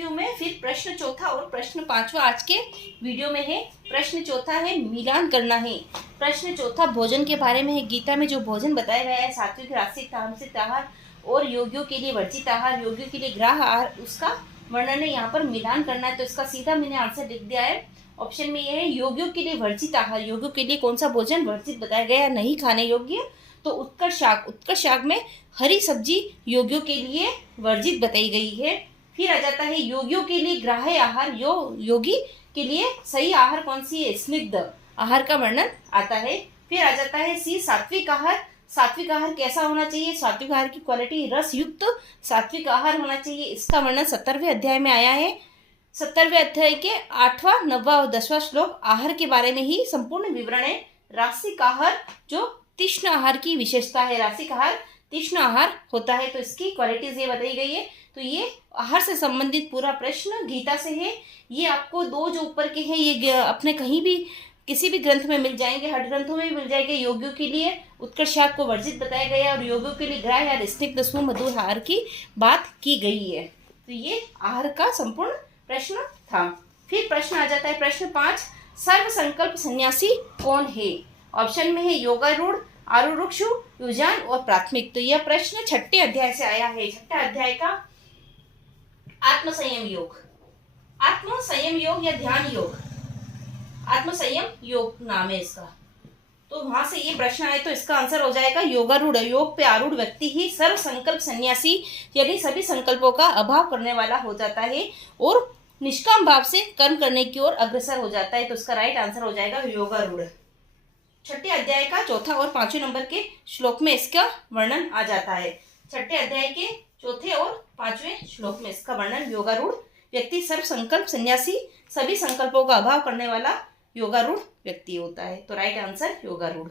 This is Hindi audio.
एमसीक्यू में। फिर प्रश्न चौथा और प्रश्न पांचवा आज के वीडियो में है। प्रश्न चौथा है मिलान करना है। प्रश्न चौथा भोजन के बारे में है। गीता में जो भोजन बताया गया है, सात्विक, राजसिक, तामसिक आहार और योगियों के लिए वर्जित आहार, योगियों के लिए ग्राह आहार, उसका वर्णन है। यहाँ पर मिलान करना है, तो इसका सीधा मैंने आंसर लिख दिया है। ऑप्शन में ये है योगियों के लिए वर्जित आहार। योगियों के लिए कौन सा भोजन वर्जित बताया गया है, नहीं खाने योग्य, तो उत्कर्ष शाक। उत्कर्ष शाक में हरी सब्जी योगियों के लिए वर्जित बताई गई है। फिर आ जाता है योगियों के लिए ग्राह्य आहार। योगी के लिए सही आहार कौन सी है, स्निग्ध आहार का वर्णन आता है। फिर आ जाता है सी सात्विक आहार। सात्विक आहार कैसा होना चाहिए, सात्विक आहार की क्वालिटी रस युक्त सात्विक आहार होना चाहिए। इसका वर्णन 17वें अध्याय में आया है। 17वें अध्याय के 8वां, 9वां और 10वां श्लोक आहार के बारे में ही संपूर्ण विवरण है। रासिक आहार जो तीक्ष्ण आहार की विशेषता है, रासिक आहार तीक्ष्ण आहार होता है, तो इसकी क्वालिटीज ये बताई गई है। तो ये आहार से संबंधित पूरा प्रश्न गीता से है। ये आपको दो जो ऊपर के हैं ये अपने कहीं भी किसी भी ग्रंथ में मिल जाएंगे, हर ग्रंथों में भी मिल जाएंगे। योगियों के लिए उत्कर्ष शाक को वर्जित बताया गया और योगियों के लिए ग्राह्य या स्निग्ध सुमधुर आहार की बात की गई है। तो ये आहार का संपूर्ण प्रश्न था। फिर प्रश्न आ जाता है प्रश्न 5, सर्व संकल्प सन्यासी कौन है। ऑप्शन में है योगारूढ़, आरुरुक्षु, युजान और प्राथमिक। तो यह प्रश्न 6ठे अध्याय से आया है। 6ठा अध्याय का आत्मसंयम योग, आत्मसंयम योग या ध्यान योग, आत्मसंयम योग नाम है इसका। तो वहां से ये प्रश्न आए तो इसका आंसर हो जाएगा योगारूढ़। योग पे आरूढ़ व्यक्ति ही सर्व संकल्प सन्यासी यानी सभी संकल्पों का अभाव करने वाला हो जाता है और निष्काम भाव से कर्म करने की ओर अग्रसर हो जाता है। तो इसका राइट आंसर हो जाएगा योगारूढ़। 6ठे अध्याय का चौथा और 5वें नंबर के श्लोक में इसका वर्णन आ जाता है। 6ठे अध्याय के चौथे और 5वें श्लोक में इसका वर्णन योगारूढ़ व्यक्ति सर्व संकल्प सन्यासी सभी संकल्पों का अभाव करने वाला योगारूढ़ व्यक्ति होता है। तो राइट आंसर योगारूढ़।